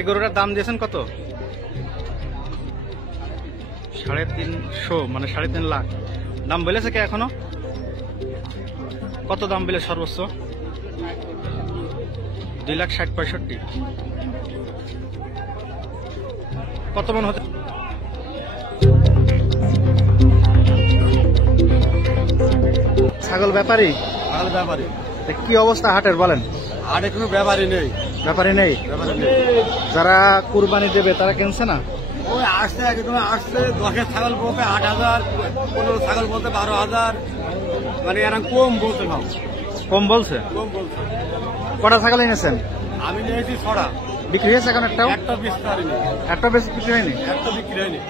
এই গরুটার দাম দিয়েছেন কত? 350, মানে 3.5 লাখ দাম বলেছে কে এখনো? কত দাম বলে সর্বোচ্চ? 2,60,65,000। কত মন হতে? ছাগল ব্যাপারী? ব্যাপারী। কি অবস্থা হাটের বলেন? হাটে কোনো ব্যাপারই নেই। ব্যাপারী নেই? যারা কুরবানি দেবে তারা কিনছে না? ওই আসছে একদম আসছে 10 ছাগল বলতে 8,000, 15 ছাগল বলতে 12,000, মানে এরকম কম বলতে ভাব। কম বলছে? কম বলছে। কটা ছাগল এনেছেন? আমি নিয়েছি 6টা। বিক্রি হয়েছে এখন একটাও? একটা বিক্রি হয়নি। একটা বেশি বিক্রি হয়নি? একটা বিক্রি হয়নি।